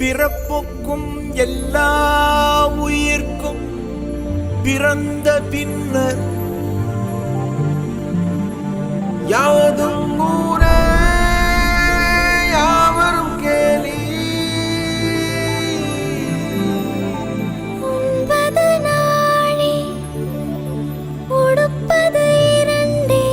பிறப்புக்கும் எல்லா உயிர்க்கும் பிறந்த பின்னர் யாவதும் ஊரே யாவரும் கேலி. உண்பது நாழி உடுப்பது இரண்டே.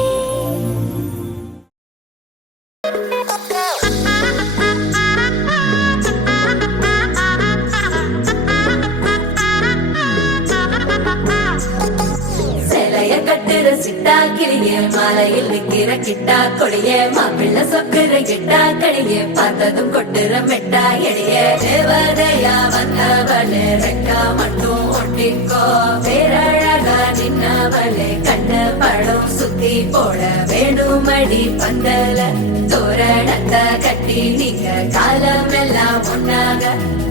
கட்டுற சிட்டா கிளியே மாலையில் நிக்கிற கிட்டா கொடியே மாப்பிள்ள சொக்குற கிட்டா கடியே பார்த்ததும் கொட்டுற மெட்டா எடியே தேவதையா வந்தவளே ரெக்கா மட்டும் ஒட்டிக்கோ பேரழகா நின்னவளே கண்ணு படம் சுத்தி போட வேணுமடி பந்தல தோரணத்தை கட்டி நீங்க காலமெல்லாம் ஒன்னாக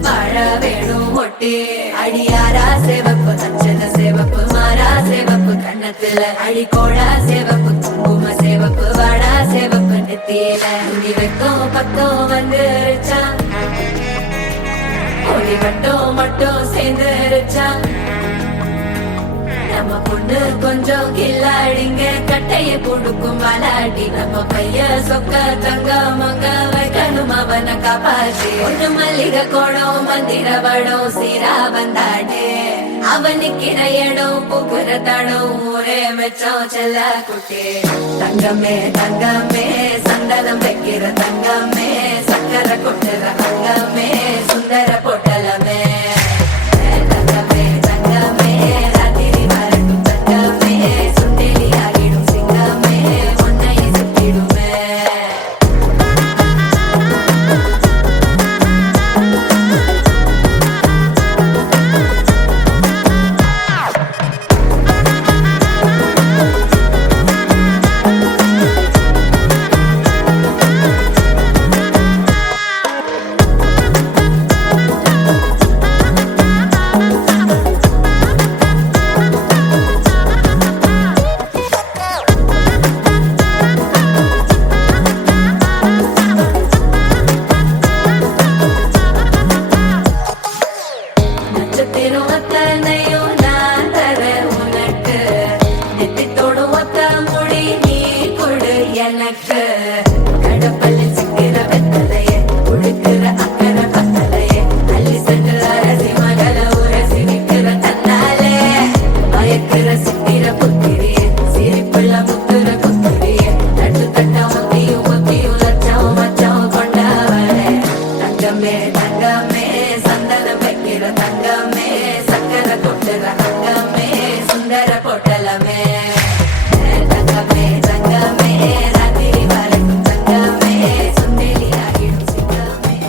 வாழ வேணும் ஒட்டி. அடியாரா சேவப்பு தச்சத சேவப்பு மாறா சேவப்பு கண்ணத்துல அடிக்கோடா சேவப்பு குங்கும சேவப்பு வாடா சேவப்பு நெத்தியில துணி வைக்கும் பக்கம் வந்துருச்சா ஒளி மட்டும் சேர்ந்துருச்சா. நம்ம பொண்ணு கொஞ்சம் கில்லாடிங்க கட்டைய கொடுக்கும் வாலாடி நம்ம பைய சொக்க தங்க மங்க வைக்கணும் அவனை காப்பாத்தி. ஒண்ணு மல்லிகை கோடம் மந்திர வடம் சீரா வந்தாடே அவன் நிக்கிற இடம் பூக்குற தடம் ஊரே மெச்சம் செல்ல குட்டி. தங்கமே தங்கமே சந்தனம் வைக்கிற தங்கமே சக்கரை கொட்டுற தங்கமே சுந்தர பொட்டலமே. தங்கமே தங்கமே ராத்திரி வரட்டும் தங்கமே சுண்டெலி ஆகிடும் சிங்கமே ஒன்னை சுத்திடுமே. நட்சத்திரம் அத்தனையும் நான் தர உனக்கு நெத்தித்தோடும் ஒத்த முடி நீ கொடு எனக்கு. கடப்பல்லில் சிக்கிற வெத்தலையே உடுக்கிற அக்கற பத்தலையே அள்ளி சென்று அரசி மகள உரசி விக்கிற தன்னாலே மயக்கிற சித்திர புத்திரியே சிரிப்புள்ள முத்துற குத்துரியே தட்டு தட்ட ஒத்தியும் லட்சம் மச்சம் கொண்டவளே. தங்கமே தங்கமே சந்தனம் வைக்கிற தங்கமே சக்கரை கொட்டுற தங்கமே சுந்தர பொட்டலமே. தங்கமே தங்கமே ராத்திரி வரட்டும் தங்கமே சுண்டெலி ஆகிடும் சிங்கமே.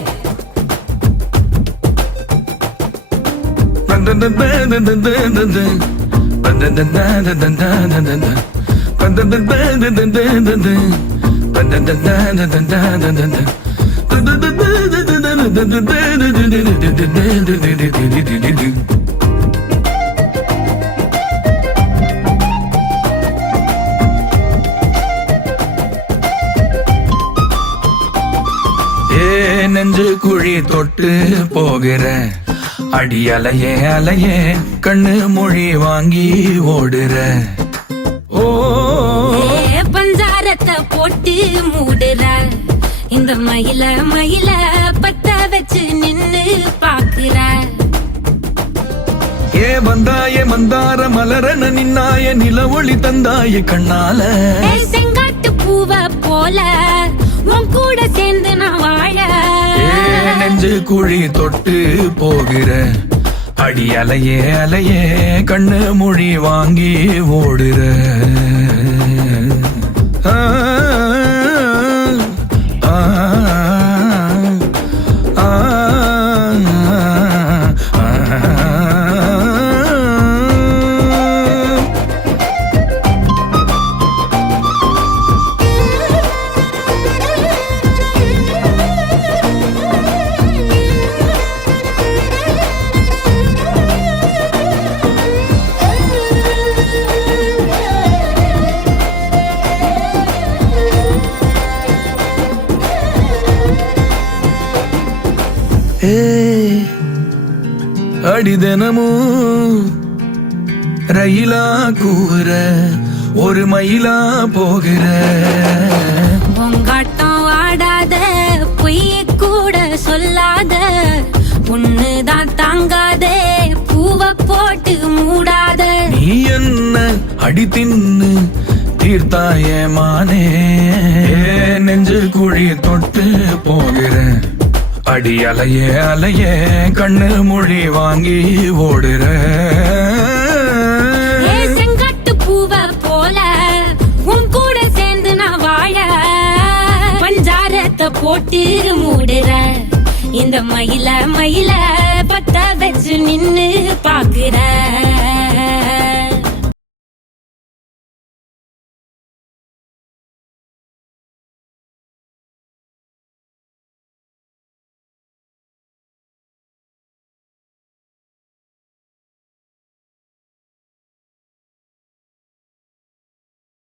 நெஞ்சு குழி தொட்டு போகிற அடி அலையே அலையே கண்ணு மொழி வாங்கி ஓடுற. ஓ பஞ்சாரத்தை போட்டு மூடுற இந்த மயில மயில பத்த வச்சு நின்னு பாக்குற. ஏ வந்தாய மந்தார மலரன நின்னாய நில ஒளி தந்தாய கண்ணால. செங்காட்டு பூவ போல உன் கூட சேர்ந்து நான் வாழ. நெஞ்சு குழி தொட்டு போகிற அடி அலையே அலையே கண்ணு மொழி வாங்கி ஓடுற. அடிதனமும் ரயிலா கூற ஒரு மயிலா போகிற பொங்காட்டம் ஆடாத பொய்ய கூட சொல்லாத பொண்ணுதான் தாங்காதே பூவை போட்டு மூடாத நீ என்ன அடி தின்னு தீர்த்தாய மானே நெஞ்சு குழி தொட்டு போகிறேன் அடி அலைய அலைய கண்ணு மொழி வாங்கி ஓடுற ஏ செங்காட்டு பூவை போல உன் கூட சேர்ந்து நான் வாழ பஞ்சாரத்தை போட்டு மூடுற இந்த மயில மயில பத்த வச்சு நின்னு பாக்குற